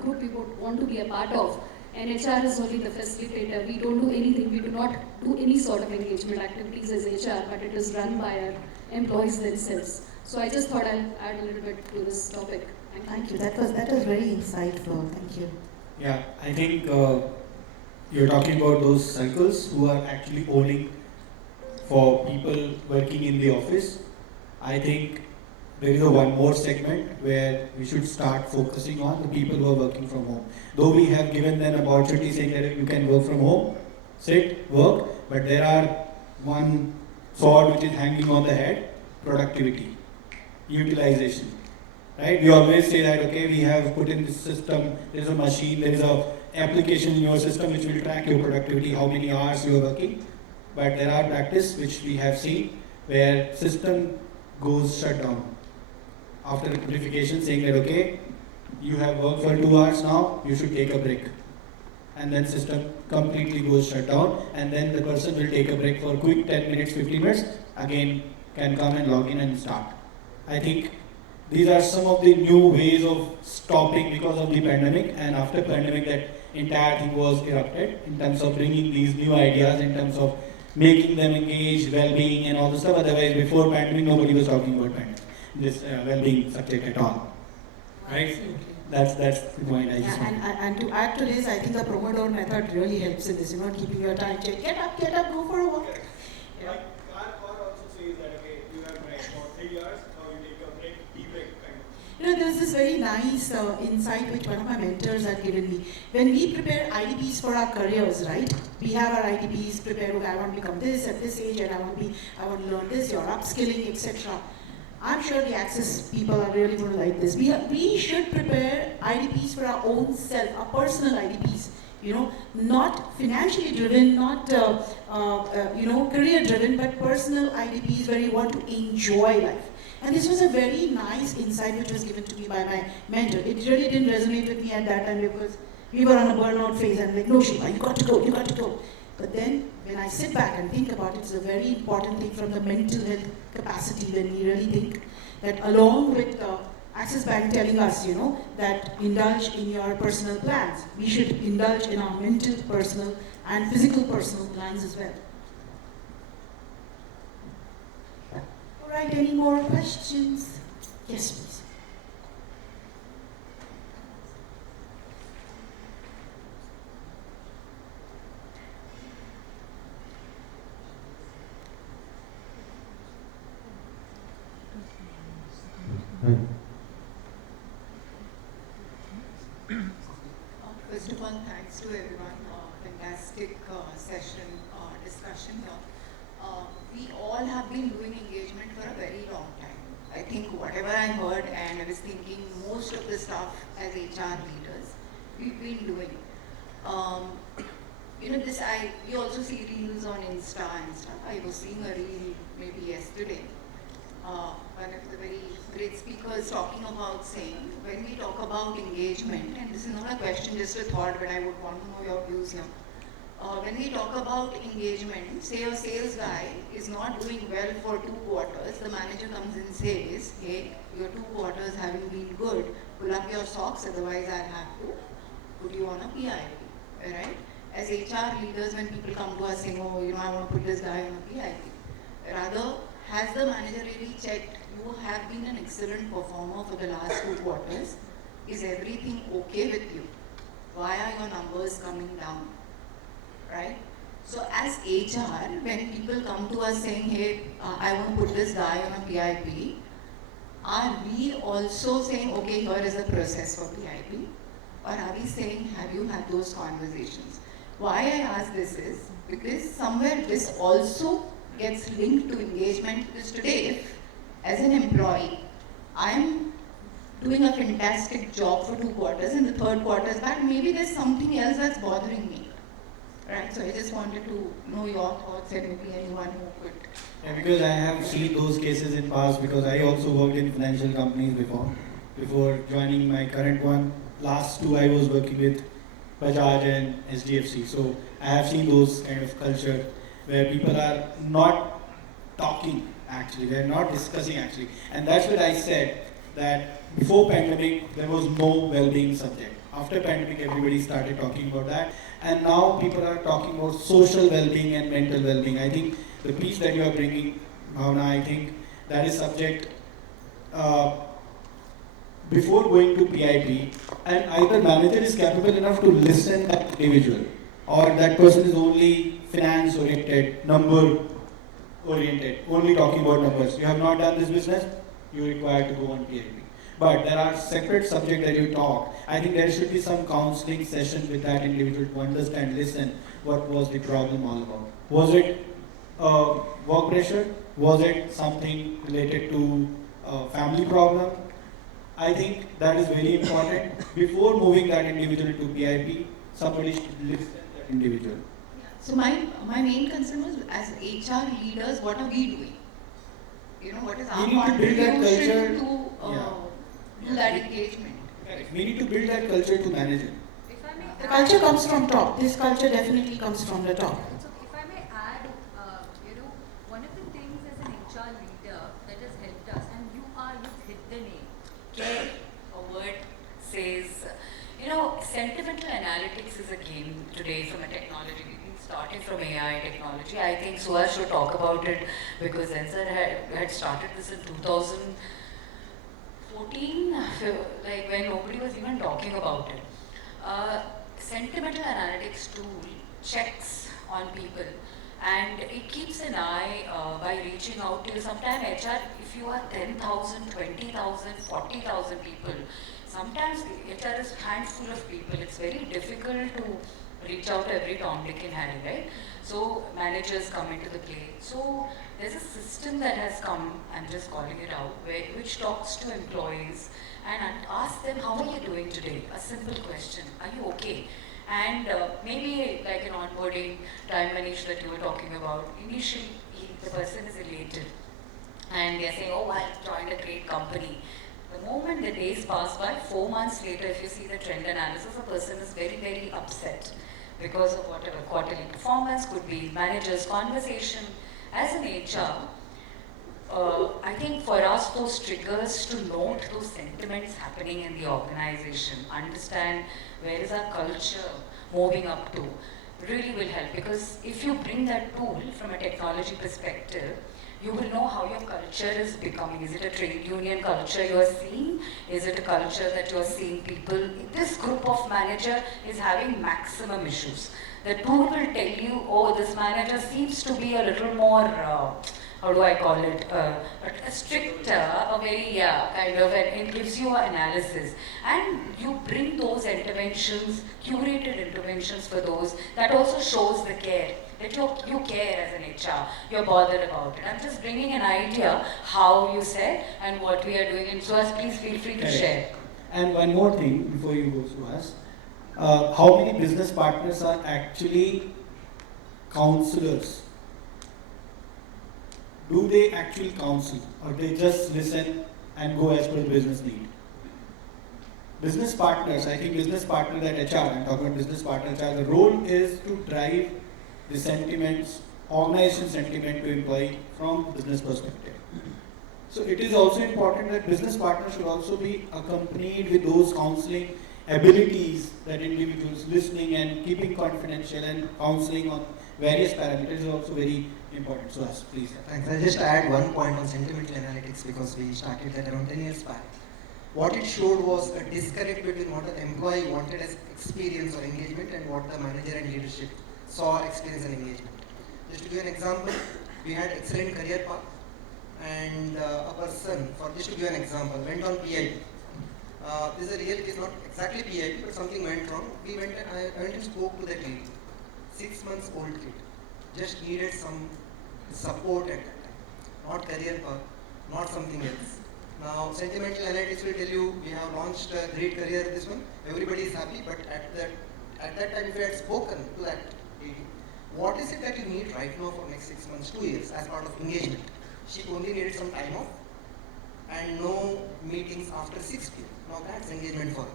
group we would want to be a part of. And HR is only the facilitator. We don't do anything. We do not do any sort of engagement activities as HR, but it is run by our employees themselves. So I just thought I'll add a little bit to this topic. Thank you. That was very insightful. Thank you. Yeah, I think you're talking about those circles who are actually owning for people working in the office. I think there is one more segment where we should start focusing on the people who are working from home. Though we have given them an opportunity saying that you can work from home, sit, work, but there are one sword which is hanging on the head, productivity, utilization. Right? We always say that, okay, we have put in this system, there is a machine, there is an application in your system which will track your productivity, how many hours you are working. But there are practices which we have seen where system goes shut down after notification saying that, okay, you have worked for 2 hours now, you should take a break. And then system completely goes shut down, and then the person will take a break for a quick 10 minutes, 15 minutes, again can come and log in and start. I think these are some of the new ways of stopping because of the pandemic, and after pandemic that entire thing was erupted in terms of bringing these new ideas, in terms of making them engage, well-being and all this stuff. Otherwise, before pandemic, nobody was talking about this well-being subject at all. Right? That's the point I just want. And to add to this, I think the Pomodoro method really helps in this. Keeping your time check. Get up, go for a walk. Yeah. Like Khare also says that, okay, you have like for 3 hours, now you take a break, tea break kind of. There's this very nice insight which one of my mentors had given me. When we prepare IDPs for our careers, right? We have our IDPs prepared, okay, I want to become this at this age, and I want to learn this, you're upskilling, etc. I'm sure the Access people are really going to like this. We should prepare IDPs for our own self, our personal IDPs. Not financially driven, not career driven, but personal IDPs where you want to enjoy life. And this was a very nice insight which was given to me by my mentor. It really didn't resonate with me at that time because we were on a burnout phase and like, no Shilpa, you got to go. But then when I sit back and think about it, it's a very important thing from the mental health capacity when we really think that along with Axis Bank telling us, that indulge in your personal plans, we should indulge in our mental, personal and physical personal plans as well. All right, any more questions? Yes, please. have been doing engagement for a very long time. I think whatever I heard, and I was thinking most of the stuff as HR leaders, we've been doing. You know, we also see reels on Insta and stuff. I was seeing a reel maybe yesterday. One of the very great speakers talking about saying, when we talk about engagement, and this is not a question, just a thought, but I would want to know your views here. When we talk about engagement, say a sales guy is not doing well for 2 quarters, the manager comes and says, hey, your 2 quarters haven't been good, pull up your socks, otherwise I'll have to put you on a PIP, right? As HR leaders, when people come to us saying, oh, you know, I want to put this guy on a PIP, rather, has the manager really checked, you have been an excellent performer for the last 2 quarters, is everything okay with you? Why are your numbers coming down? Right? So as HR, when people come to us saying, hey, I want to put this guy on a PIP, are we also saying, okay, here is a process for PIP? Or are we saying, have you had those conversations? Why I ask this is, because somewhere this also gets linked to engagement, because today, if as an employee, I'm doing a fantastic job for 2 quarters and the 3rd quarter is bad, maybe there's something else that's bothering me. Right, so I just wanted to know your thoughts and maybe anyone who could. Yeah, because I have seen those cases in past, because I also worked in financial companies before joining my current one. Last 2 I was working with Bajaj and SDFC. So I have seen those kind of culture where people are not talking actually, they are not discussing actually. And that's what I said, that before pandemic there was no well-being subject. After pandemic everybody started talking about that, and now people are talking about social well-being and mental well-being. I think the piece that you are bringing, Bhavna, I think that is subject before going to PIP, and either manager is capable enough to listen that individual, or that person is only finance oriented, number oriented, only talking about numbers. You have not done this business, you require to go on PIP. But there are separate subjects that you talk. I think there should be some counseling session with that individual to understand, listen, what was the problem all about? Was it work pressure? Was it something related to family problem? I think that is very important. Before moving that individual to PIP, somebody should listen to that individual. So my main concern was, as HR leaders, what are we doing? You know, what is our contribution to do that engagement? Correct. We need to build that culture to manage it. The culture comes from top. This culture definitely comes from the top. So if I may add, you know, one of the things as an HR leader that has helped us, and you've hit the name, Care, a word says, you know, sentimental analytics is a game today from a technology. Starting from AI technology, I think Suhas should talk about it, because Zensar had started this in 2014, like when nobody was even talking about it. Sentimental analytics tool checks on people, and it keeps an eye by reaching out to you. Sometimes HR, if you are 10,000, 20,000, 40,000 people, sometimes HR is a handful of people. It's very difficult to reach out to every Tom, Dick and Harry, right? So managers come into the play. So there's a system that has come, I'm just calling it out, which talks to employees and asks them, how are you doing today? A simple question, are you okay? And maybe like an onboarding time, Manish, that you were talking about, initially the person is elated and they're saying, oh, I joined a great company. The moment the days pass by, 4 months later, if you see the trend analysis, a person is very, very upset because of whatever quarterly performance, could be manager's conversation. As an HR, I think for us those triggers to note those sentiments happening in the organization, understand where is our culture moving up to, really will help. Because if you bring that tool from a technology perspective, you will know how your culture is becoming. Is it a trade union culture you are seeing? Is it a culture that you are seeing people, this group of manager is having maximum issues. The tool will tell you, oh, this manager seems to be a little more, how do I call it, a stricter, a very kind of, and it gives you an analysis. And you bring those interventions, curated interventions for those, that also shows the care. That you care as an HR, you're bothered about it. I'm just bringing an idea how you said and what we are doing. And Suhas, please feel free to share. And one more thing before you go, Suhas. How many business partners are actually counselors? Do they actually counsel or they just listen and go as per the business need? Business partners, I think business partner at HR, I'm talking about business partner HR, the role is to drive the sentiments, organization sentiment to employee from business perspective. So it is also important that business partners should also be accompanied with those counseling abilities that individuals listening and keeping confidential and counseling on various parameters is also very important. So, please. Thanks. I'll just add one point on sentimental analytics because we started that around 10 years back. What it showed was a disconnect between what the employee wanted as experience or engagement and what the manager and leadership saw experience and engagement. Just to give an example, we had excellent career path and a person, for just to give an example, went on PIP. This is a real case, not exactly PIP, but something went wrong. I went and spoke to that lady, 6 months old kid, just needed some support at that time, not career path, not something else. Now, sentimental analytics will tell you, we have launched a great career this one, everybody is happy, but at that time if you had spoken to that lady, what is it that you need right now for next 6 months, 2 years as part of engagement? She only needed some time off and no meetings after 6 p.m. Now that's engagement for her.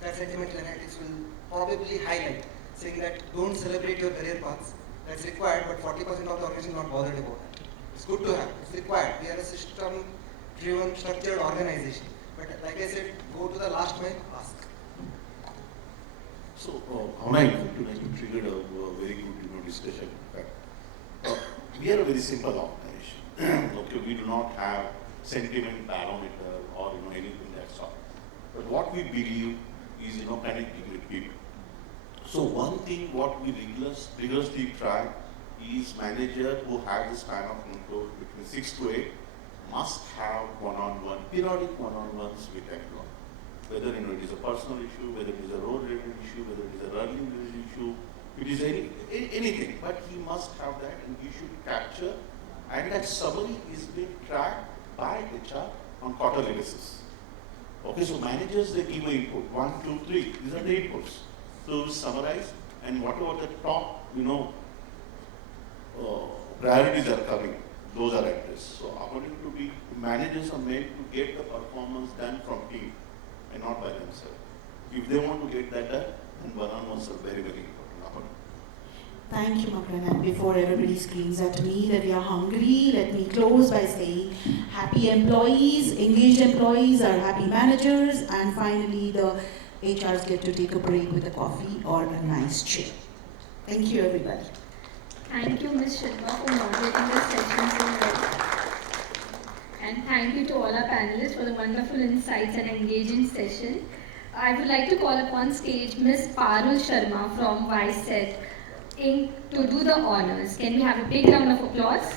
That sentimental analytics will probably highlight, saying that don't celebrate your career paths, that's required, but 40% of the organization is not bothered about that. It's good to have, it's required. We are a system-driven, structured organization. But like I said, go to the last mile, ask. So, online, you triggered a very good discussion. We are a very simple organization. Okay, we do not have sentiment barometer or anything that sort. But what we believe is connecting with people. So one thing what we rigorously try is manager who has a span of control between 6 to 8 must have one-on-one, periodic one-on-ones with employee. Whether it is a personal issue, whether it is a role-related issue, whether it is a learning-related issue, it is anything. But he must have that, and he should capture, and that summary is being tracked by HR on quarterly basis. Okay, so managers, they give input, 1, 2, 3. These are the inputs. So summarize, and whatever the top, priorities are coming, those are addressed. So according to the managers are made to get the performance done from team and not by themselves. If they want to get that done, then one-on-ones are very, very important. Thank you, Makarand. And before everybody screams at me that we are hungry, let me close by saying happy employees, engaged employees are happy managers, and finally the HRs get to take a break with a coffee or a nice chill. Thank you, everybody. Thank you, Ms. Shilpa, for moderating this session so well. And thank you to all our panelists for the wonderful insights and engaging session. I would like to call upon stage Ms. Parul Sharma from YSET Inc. to do the honors. Can we have a big round of applause?